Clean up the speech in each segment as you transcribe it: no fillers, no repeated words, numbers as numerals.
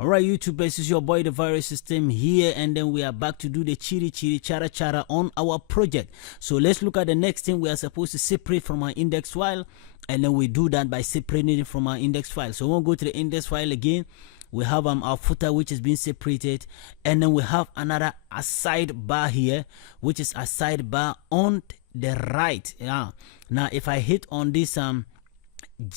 Alright, YouTube, this is your boy Da-viruz System here, and then we are back to do the chiri chara on our project. So let's look at the next thing we are supposed to separate from our index file, and then we do that by separating it from our index file. So we'll go to the index file again. We have our footer, which is being separated, and then we have another aside bar here, which is a sidebar on the right. Yeah. Now if I hit on this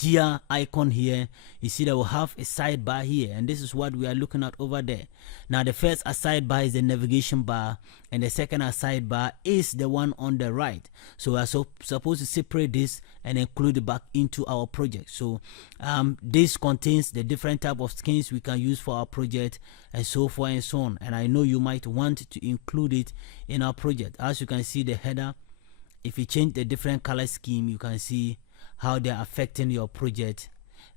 gear icon here, you see that we'll have a sidebar here, and this is what we are looking at over there. Now the first sidebar is the navigation bar, and the second sidebar is the one on the right. So we are supposed to separate this and include it back into our project. So this contains the different type of skins we can use for our project, and so forth and so on. And I know you might want to include it in our project. As you can see, the header, if you change the different color scheme, you can see how they're affecting your project,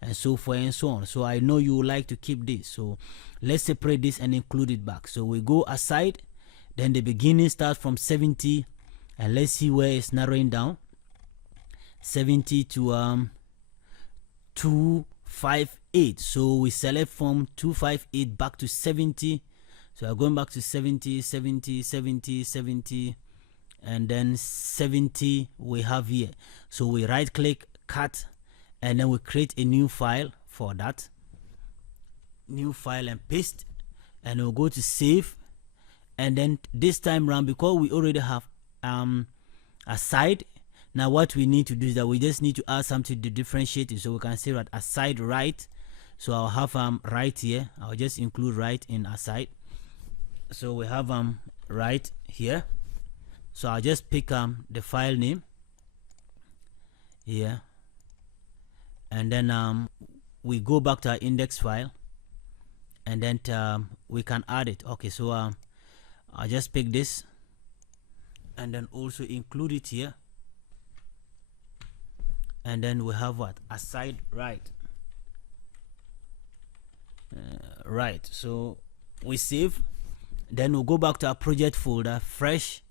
and so forth and so on. So I know you would like to keep this, so let's separate this and include it back. So we go aside, then the beginning starts from 70, and let's see where it's narrowing down. 70 to 258. So we select from 258 back to 70. So I'm going back to 70, 70, 70, 70, and then 70 we have here. So we right click, cut, and then we create a new file for that. New file and paste, and we'll go to save. And then this time around, because we already have aside, now what we need to do is that we just need to add something to differentiate it. So we can say that aside right. So I'll have right here. I'll just include right in aside. So we have right here. So I'll just pick the file name here, and then we go back to our index file, and then we can add it. Okay, so I'll just pick this and then also include it here, and then we have what? Aside right. Right. So we save, then we'll go back to our project folder, fresh,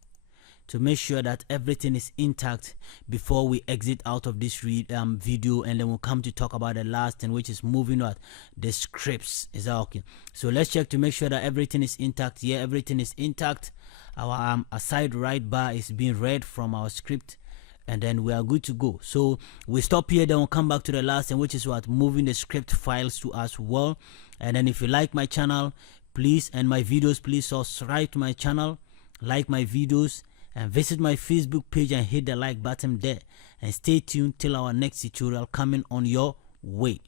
to make sure that everything is intact before we exit out of this video, and then we'll come to talk about the last thing, which is moving out the scripts. Is that okay? So let's check to make sure that everything is intact. Yeah, everything is intact. Our aside right bar is being read from our script, and then we are good to go. So we stop here, then we'll come back to the last thing, which is what? Moving the script files to as well. And then if you like my channel, please, and my videos, please subscribe to my channel, like my videos, and visit my Facebook page and hit the like button there, and stay tuned till our next tutorial coming on your way.